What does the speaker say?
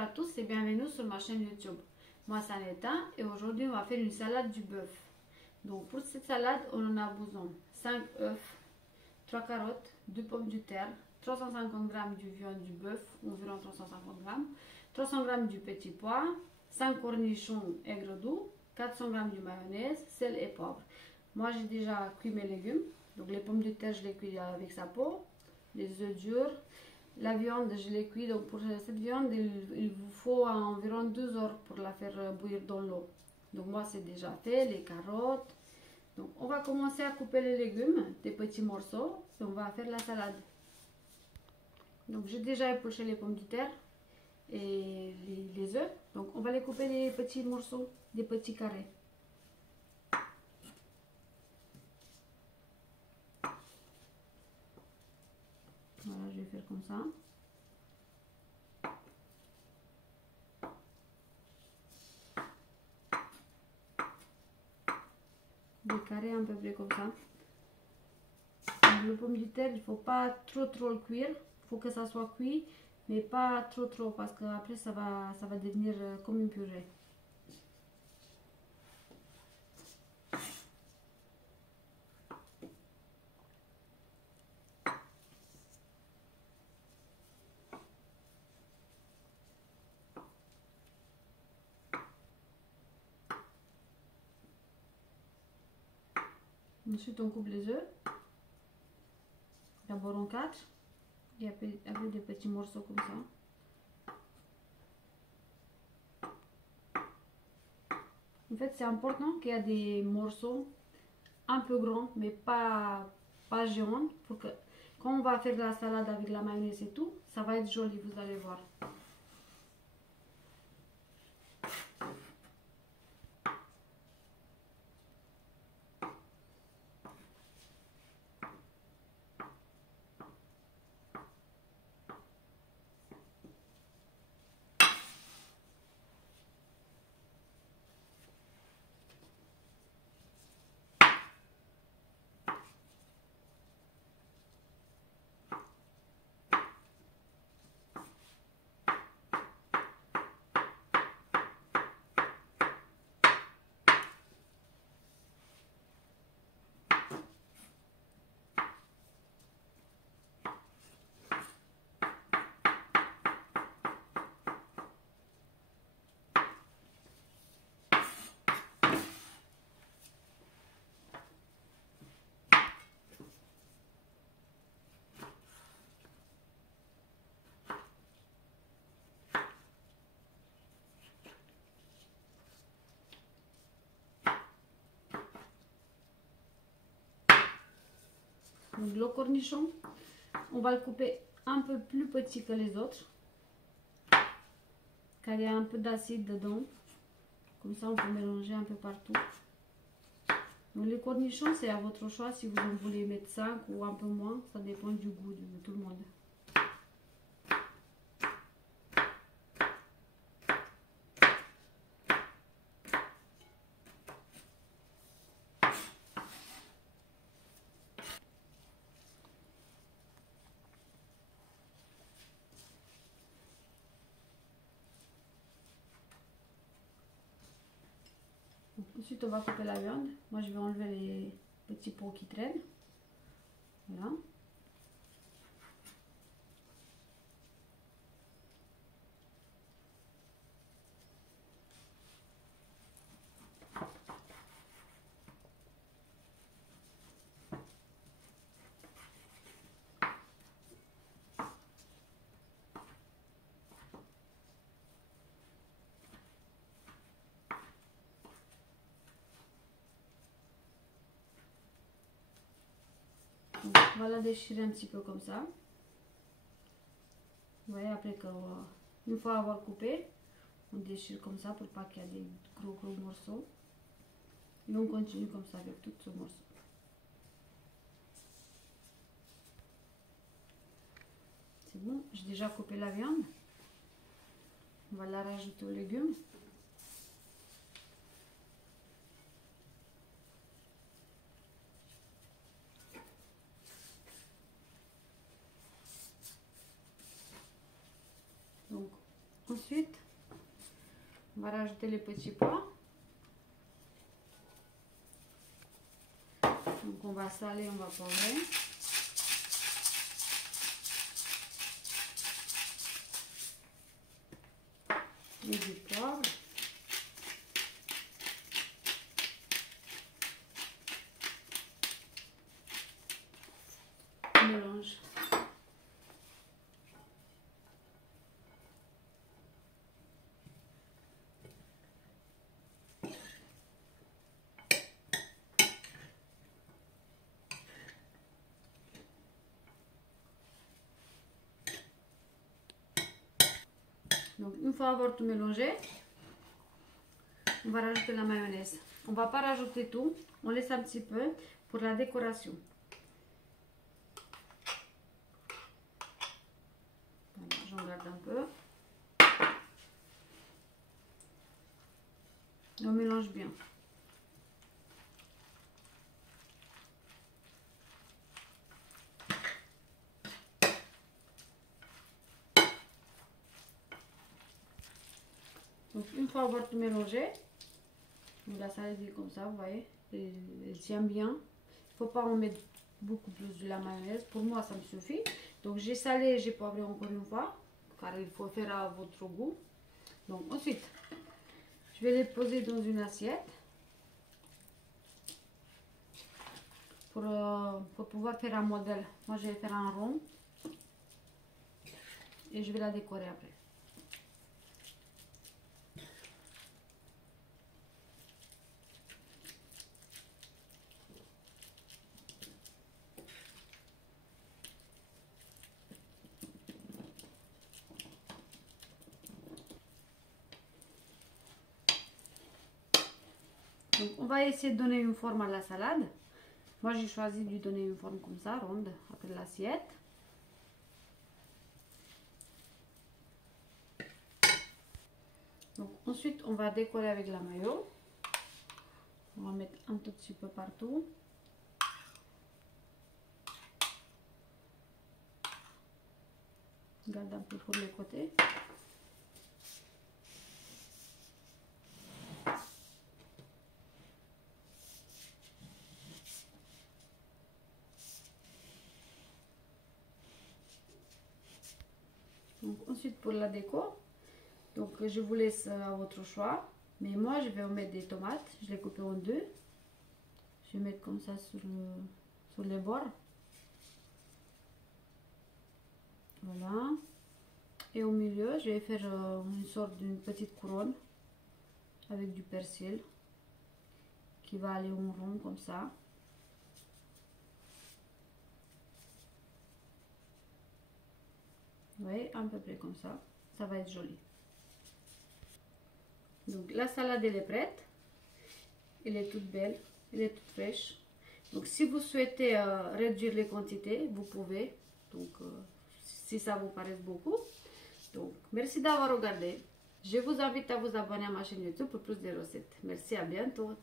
à tous et bienvenue sur ma chaîne YouTube. Moi c'est Aneta et aujourd'hui on va faire une salade du bœuf. Donc pour cette salade on en a besoin 5 œufs, 3 carottes, 2 pommes de terre, 350 g de viande du bœuf, environ 350 g, 300 g du petit pois, 5 cornichons aigre doux, 400 g de mayonnaise, sel et poivre. Moi j'ai déjà cuit mes légumes, donc les pommes de terre je les cuis avec sa peau, les œufs durs. La viande, je l'ai cuite, donc pour cette viande, il vous faut environ 2 heures pour la faire bouillir dans l'eau. Donc moi, c'est déjà fait, les carottes. Donc on va commencer à couper les légumes, des petits morceaux, et on va faire la salade. Donc j'ai déjà épluché les pommes de terre et les œufs. Donc on va les couper des petits morceaux, des petits carrés. Voilà, je vais faire comme ça. Des carrés à peu près comme ça. Donc, le pomme de terre, il ne faut pas trop le cuire. Il faut que ça soit cuit, mais pas trop parce qu'après ça va devenir comme une purée. Ensuite, on coupe les œufs. D'abord en 4 et après des petits morceaux comme ça. En fait, c'est important qu'il y ait des morceaux un peu grands, mais pas géants, pour que quand on va faire la salade avec la mayonnaise et tout, ça va être joli, vous allez voir. Donc le cornichon, on va le couper un peu plus petit que les autres, car il y a un peu d'acide dedans. Comme ça, on peut mélanger un peu partout. Donc les cornichons, c'est à votre choix si vous en voulez mettre 5 ou un peu moins. Ça dépend du goût de tout le monde. Ensuite, on va couper la viande. Moi, je vais enlever les petits pots qui traînent. Voilà. Donc, on va la déchirer un petit peu comme ça. Vous voyez, après une fois avoir coupé, on déchire comme ça pour pas qu'il y ait des gros morceaux. Et on continue comme ça avec tout ce morceau. C'est bon, j'ai déjà coupé la viande. On va la rajouter aux légumes. Donc Ensuite, on va rajouter les petits pois. Donc on va saler, on va poivrer. Et du poivre. On mélange. Donc une fois avoir tout mélangé, on va rajouter la mayonnaise. On ne va pas rajouter tout, on laisse un petit peu pour la décoration. Voilà, j'en garde un peu. On mélange bien. Donc une fois avoir tout mélangé, on la saler comme ça, vous voyez, elle tient bien. Il ne faut pas en mettre beaucoup plus de la mayonnaise. Pour moi, ça me suffit. Donc j'ai salé, j'ai poivré encore une fois, car il faut faire à votre goût. Donc ensuite, je vais les poser dans une assiette pour pouvoir faire un modèle. Moi, je vais faire un rond et je vais la décorer après. Donc on va essayer de donner une forme à la salade. Moi j'ai choisi de lui donner une forme comme ça, ronde, après l'assiette. Donc ensuite on va décorer avec la mayo. On va mettre un tout petit peu partout. Garde un peu pour les côtés. Donc ensuite pour la déco, donc je vous laisse à votre choix, mais moi je vais mettre des tomates, je les coupe en deux, je vais mettre comme ça sur les bords, voilà, et au milieu je vais faire une sorte d'une petite couronne avec du persil qui va aller en rond comme ça. Vous voyez, à peu près comme ça, ça va être joli. Donc la salade elle est prête, elle est toute belle, elle est toute fraîche. Donc si vous souhaitez réduire les quantités, vous pouvez, donc si ça vous paraît beaucoup. Donc merci d'avoir regardé, je vous invite à vous abonner à ma chaîne YouTube pour plus de recettes. Merci, à bientôt.